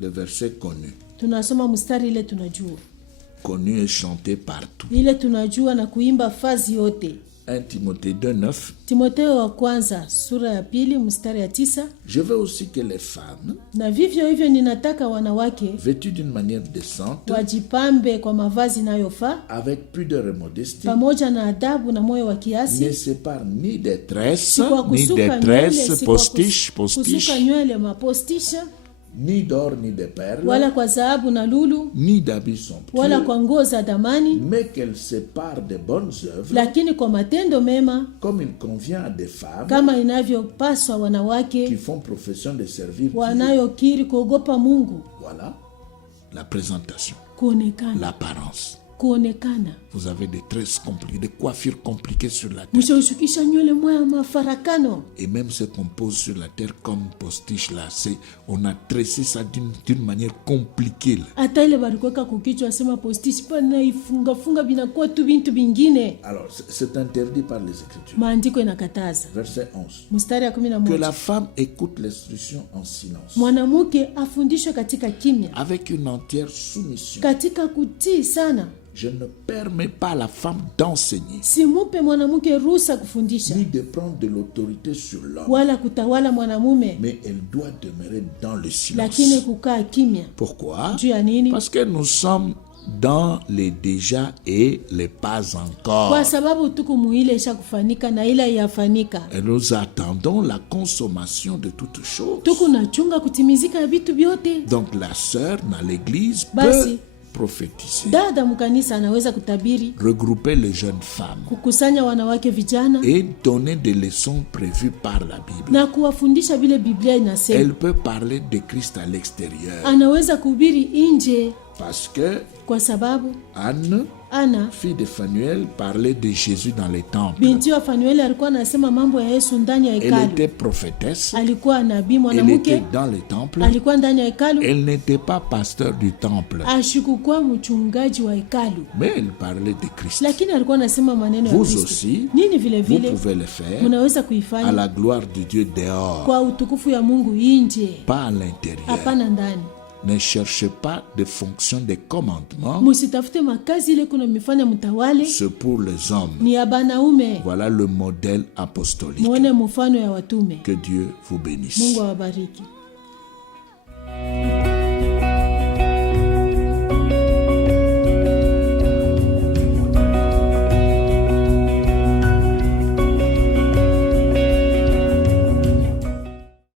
le verset connu. tunasoma mstari ile tunajua, Connu et chanté partout. ile tunajua na kuimba fazi yote. 1 Timothée 2, 9. Timotheo wa kwanza sura ya pili mstari ya 9. Je veux aussi que les femmes, Na vivyo hivyo ninataka wanawake vêtues d'une manière décente, wajipambe kwa mavazi inayofaa, avec pudeur et modestie, pamoja na adabu na moyo wa kiasi, ne séparent ni des tresses, si kwa ni kusuka des nywele, tresses, si kwa postiches, kusuka postiches, nywele mapostisha, ni d'or, ni de perles, wala kwa dhahabu na lulu, ni d'habits wala somptueux, kwa nguo za damani, mais qu'elles séparent des bonnes œuvres, lakini kwa matendo mema, comme il convient à des femmes kama inavyopaswa qui wanawake font profession de servir Dieu. wanayokiri kuogopa Mungu. Voilà la présentation, Kuonekana, l'apparence. kuonekana. Vous avez des tresses compliquées, des coiffures compliquées sur la tête. Mshaushukisha nywele moya mafarakano, Et même ce qu'on pose sur la terre comme postiche là, on a tressé ça d'une manière compliquée là. hata ile balikuweka kukichwa asema postishi pana ifungafunga binakuwa tu bintu bingine. Alors, c'est interdit par les Écritures. Maandiko inakataza. Verset 11. Mstari ya Que 11, la femme écoute l'instruction en silence, mwanamke afundishwe katika kimya, avec une entière soumission. katika kutii sana. Je ne permets pas à la femme d'enseigner, Simupe mwanamke ruhusa kufundisha ni de prendre de l'autorité sur l'homme, wala kutawala mwanamume, mais elle doit demeurer dans le lakini silence. kukaa kimya. Pourquoi? Juu ya nini? Parce que nous sommes dans les déjà et les pas encore. Kwa sababu tuku muile isha kufanika na ila yafanika. Et nous attendons la consommation de toutes choses. Tuku nachunga kutimizika ya vitu vyote. Donc la sœur dans l'église Basi, peut prophétiser, dada mkanisa anaweza kutabiri, regrouper les jeunes femmes kukusanya wanawake vijana et donner des leçons prévues par la Bible. na kuwafundisha vile Biblia inasema. Elle peut parler de Christ à l'extérieur Anaweza kuhubiri nje parce que kwa sababu Anne, Ana fille de Phanuel, parlait de Jésus dans les temples. binti wa Fanueli alikuwa anasema mambo ya Yesu ndani ya Elle hekalu. était prophétesse, Alikuwa nabii elle mwanamke, était dans les temples, alikuwa ndani ya hekalu, elle n'était pas pasteur du temple, ashikukuwa mchungaji wa hekalu, mais elle parlait de Christ. lakini alikuwa anasema maneno ya Vous Kristo. aussi, Nini vile vous vile pouvez le faire mnaweza à kuifanya la gloire de Dieu dehors, kwa utukufu ya Mungu nje, pas à l'intérieur. hapana ndani. Ne cherchez pas de fonction des commandements, Musitafute makazi ile kuna mifanya mtawale, c'est pour les hommes. ni ya banaume. Voilà le modèle apostolique. Muone mfano ya watume. Que Dieu vous bénisse. Mungu awabariki.